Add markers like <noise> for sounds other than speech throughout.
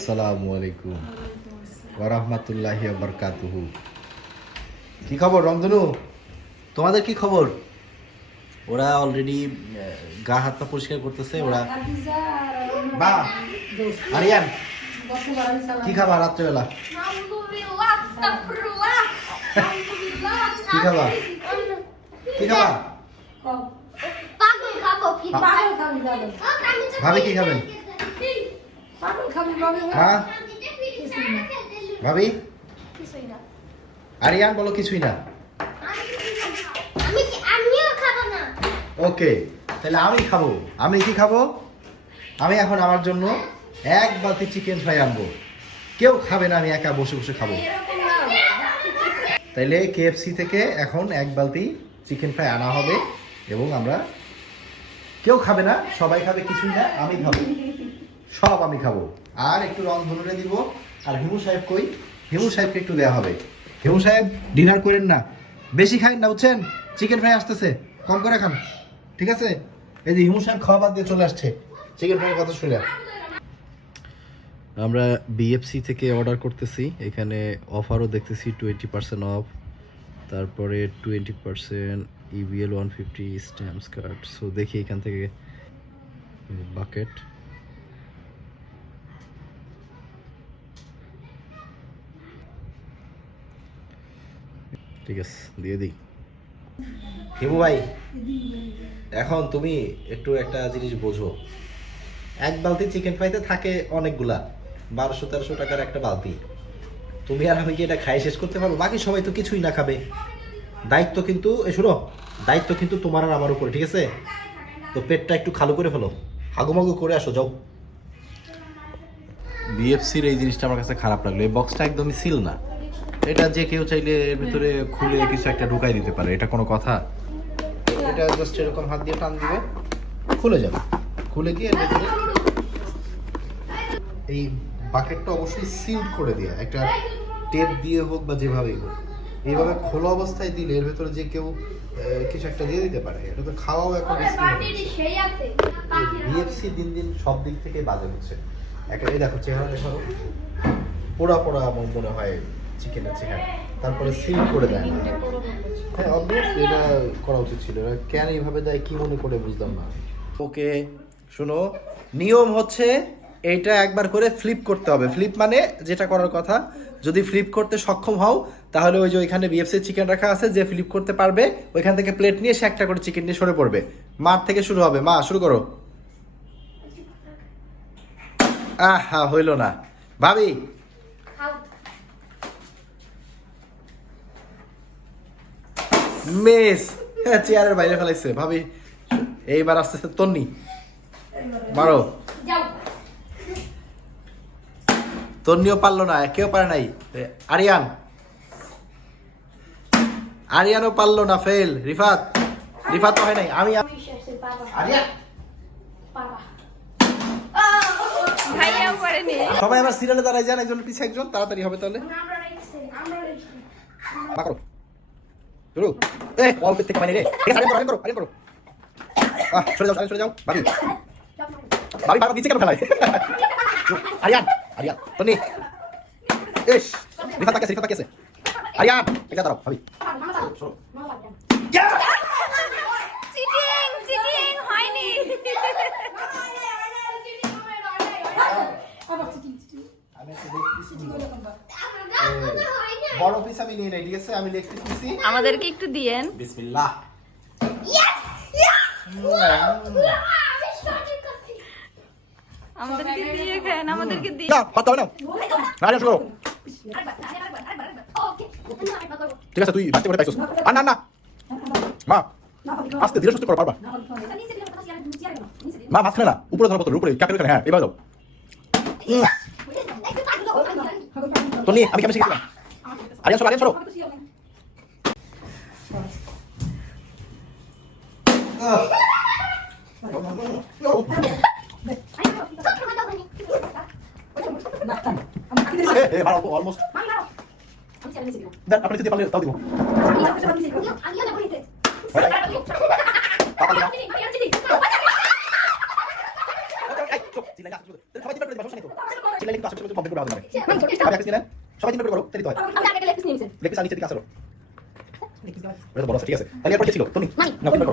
আসসালামু আলাইকুম। ওরহমতুল্লাহি বরকাতুহু। কি খবর রমধনু তোমাদের কি খবর? ওরা অলরেডি গা হাত পা পরিষ্কার করতেছে ওরা মা আরিয়ান কি খাবা রাত্রেবেলা? কি খাবা? কি খাবা? ভাবি কি খাবেন? হ্যাঁ। ভাবি? কিছুই না আরিয়ান বলো কিছুই না। ওকে তাহলে আমি খাব। আমি কি খাব? আমি এখন আমার জন্য এক বালতি চিকেন ফ্রাই আনব। কেউ খাবে না, আমি একা বসে বসে খাব। তাইলে কেএফসি থেকে এখন এক বালতি চিকেন ফ্রাই আনা হবে এবং আমরা কেউ খাবে না, সবাই খাবে, কিছুই না, আমি খাব। সব আমি খাব। আর একটু রং ধনুরে দিব। আর হিমু সাহেব কই? হিমু সাহেবকে একটু দেওয়া হবে। হিমু সাহেব ডিনার করেন না। বেশি খাইন না, বুঝছেন? চিকেন ফ্রাই আসতেছে। কম করে খান। ঠিক আছে? এই যে হিমু সাহেব খাওয়া বাদ দিয়ে চলে আসছে। চিকেন ফ্রাই কথা শুনে। আমরা বিএফসি থেকে অর্ডার করতেছি। এখানে অফারও দেখতেছি টোয়েন্টি পার্সেন্ট অফ তারপরে twenty percent EBL one fifty stamps card so দেখি এখান থেকে বাকেট ঠিক আছে দিয়ে দিই। হিমু ভাই এখন তুমি একটু একটা জিনিস বোঝো। এক বালতি চিকেন ফ্রাইতে থাকে অনেকগুলা বারোশো তেরোশো টাকার একটা বালতি। তুমি আর আমি কি এটা খাই শেষ করতে পারব? বাকি সবাই তো কিছুই না খাবে। দায়িত্ব কিন্তু এ শোনো দায়িত্ব কিন্তু তোমার আর আমার উপরে ঠিক আছে? তো পেটটা একটু খালু করে ফেলো। হাগুমাগু করে আসো যাও। বিএফসির এই জিনিসটা আমার কাছে খারাপ লাগল। এই বক্সটা একদমই সিল না। এটা যে কেউ চাইলে এর ভিতরে খুলে কিছু একটা ঢুকাই দিতে পারে এটা কোনো কথা? এটা জাস্ট এরকম হাত দিয়ে টান দিবে খুলে যাবে। খুলে গিয়ে এর ভিতরে এই বাকেটটা অবশ্যই সিল করে দেয়া একটা টেপ দিয়ে হোক বা যেভাবেই হোক। এইভাবে খোলা অবস্থায় দিলে এর ভেতরে যে কেউ কিছু একটা দিয়ে দিতে পারে। এটা তো খাওয়াও এখন পার্টির সেই আছে বিএফসি দিন দিন সব দিক থেকে বাজে হচ্ছে। একটা এই দেখো চেহারা দেখো পোড়া পোড়া আমার মনে হয় চিকেনের চেহারা তারপরে সিল করে দেয় না। হ্যাঁ অবভিয়াসলি এটা করা উচিত ছিল। কেন এইভাবে দেয়, কি মনে করে বুঝলাম না। ওকে, শোনো, নিয়ম হচ্ছে এইটা একবার করে ফ্লিপ করতে হবে। ফ্লিপ মানে যেটা করার কথা, যদি ফ্লিপ করতে সক্ষম হও, তাহলে ওই যে ওইখানে বিএফসি চিকেন রাখা আছে, যে ফ্লিপ করতে পারবে, ওইখান থেকে প্লেট নিয়ে সে একটা করে চিকেন নিয়ে সরে পড়বে। মার থেকে শুরু হবে। মা, শুরু করো। আহ, হইল না। ভাবি মিস। হ্যাঁ চেয়ারের বাইরে ফেলাইছে। ভাবি এইবার আস্তে আস্তে তন্নি। যাও তন্নিও পারল না কেউ পারে নাই। আরিয়ান। আরিয়ানও পারল না ফেল। রিফাত। রিফাত তো হয় নাই আমি আরিয়ান। সবাই আবার সিরিয়ালে দাঁড়ায় যান একজন পিছে একজন তাড়াতাড়ি হবে তাহলে আমরা রেখেছি আমরা রেখেছি পা করো শুরু। এ অল্প থেকে মানে রে। ঠিক আছে করো আরিয়ান করো। আহ সরে যাও সরে যাও। ভাবি ভাবি বারবার নিচে কেন ফেলায়? আরিয়ান আরিয়ান তন্নি। ইস রিফাত তাকে রিফাত তাকে আছে। আরিয়ান এটা দাঁড়াও ভাবি। চিটিং চিটিং হয়নি। আমি একটা লেগ পিস বড় পিস আমি নিয়ে নেই ঠিক আছে আমি লেগ পিস নিছি আমাদেরকে একটু দিয়েন বিসমিল্লাহ আমাদেরকে দিয়ে খান আমাদেরকে দিয়ে না পাতা ঠিক আছে তুই বাঁচতে আর না না মা আস্তে ধীরে সুস্থ করো পারবা মা মাঝখানে না উপরে ধরো বোতল উপরে ক্যাপের হ্যাঁ এবার যাও উম, তো নি আমি কেমন শিখেছিলাম আরিয়ান সরো আরিয়ান সরো এ এ ভালো অলমোস্ট আপনি যদি পারলে তাও দিব পাপা দিবা এই চুপ চিল্লাই করে আশেপাশে কমপ্লিট করে পিস তো হয়। লেগ পিস আর নিচে দিকে আসলো বড় আছে, ঠিক আছে। তাহলে এরপর কে ছিল। তুমি করো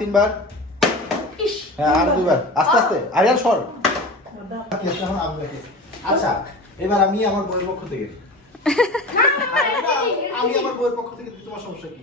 তিনবার। হ্যাঁ আর দুবার। আস্তে আস্তে। আরিয়ান সর। আচ্ছা এবার আমি আমার বইয়ের পক্ষ থেকে। <laughs> আমি আমার বইয়ের পক্ষ থেকে তোমার সমস্যা কি?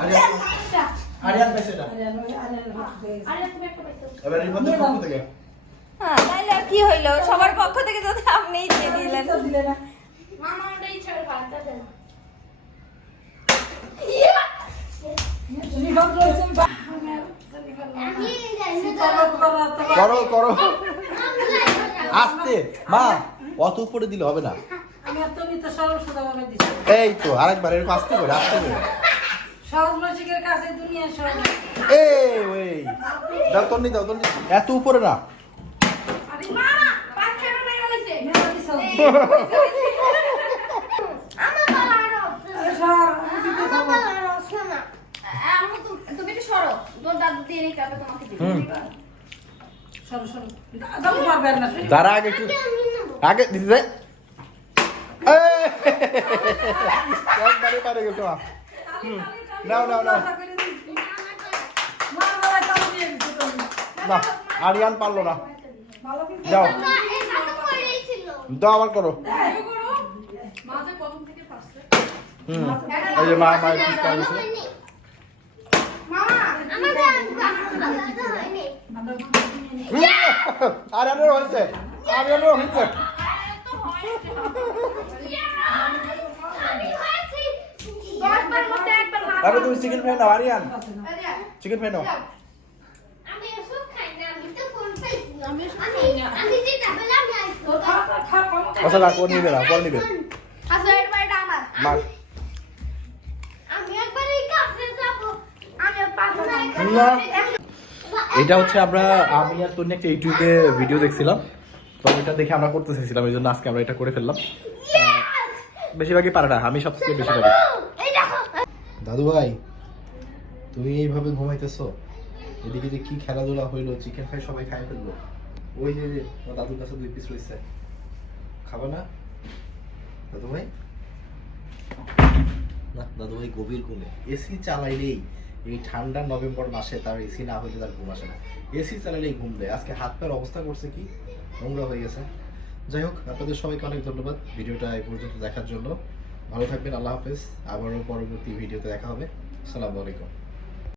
আরিয়ান পাইছে এটা। হয়ে এবার পক্ষ থেকে। হ্যাঁ তাহলে আর কি হইল? সবার পক্ষ থেকে যদি আপনিই দিয়ে দিলেন। মামা ভাতটা দেন করো, করো, আস্তে। মা অত উপরে দিলে হবে না। এই তো আরেকবার এরকম আস্তে করে আস্তে করে এত উপরে না। দাঁড়া আগে একটু আগে দিদি! একবারে পারে গেছে। হুম। নাও নাও নাও। না আরিয়ান পারল না। যাও। দাও আবার করো। হুম এই যে মা মা হয়নি আরিয়ানের হয়েছে। আরিয়ানের হয়েছে আমি হয়েছি দশবার মধ্যে একবার না তারপরে তুমি চিকেন ফ্রাই নাও আরিয়ান। চিকেন ফ্রাই নাও আমি এসব খাই না আমি তো কোন খাইছি না আমি আমি যেটা বলে আমি আইছি খা, খা, খা, খা। আচ্ছা রাখ ও নিবে না পর নিবে। আচ্ছা। এটা হচ্ছে আমরা আমি আর তোর একটা ইউটিউবে ভিডিও দেখছিলাম। তো এটা দেখে আমরা করতে চাইছিলাম এই জন্য আজকে আমরা এটা করে ফেললাম। বেশিরভাগই পারে না আমি সবচেয়ে বেশি পারি। এই দেখো দাদু ভাই তুমি এইভাবে ঘুমাইতেছ? এদিকে যে কি খেলাধুলা হইল চিকেন ফ্রাই সবাই খাই ফেলল। ওই যে যে দাদুর কাছে দুই পিস রয়েছে খাবে না? দাদু ভাই না দাদু ভাই গভীর ঘুমে। এসি চালাইলেই এই ঠান্ডা নভেম্বর মাসে তার এসি না হইলে তার ঘুম আসে না। এসি চালাইলেই ঘুম দেয়। আজকে হাত পায়ের অবস্থা করছে কি? নোংরা হয়ে গেছে। যাই হোক, আপনাদের সবাইকে অনেক ধন্যবাদ ভিডিওটা এই পর্যন্ত দেখার জন্য। ভালো থাকবেন আল্লাহ হাফেজ। আবারও পরবর্তী ভিডিওতে দেখা হবে। আসসালামু আলাইকুম।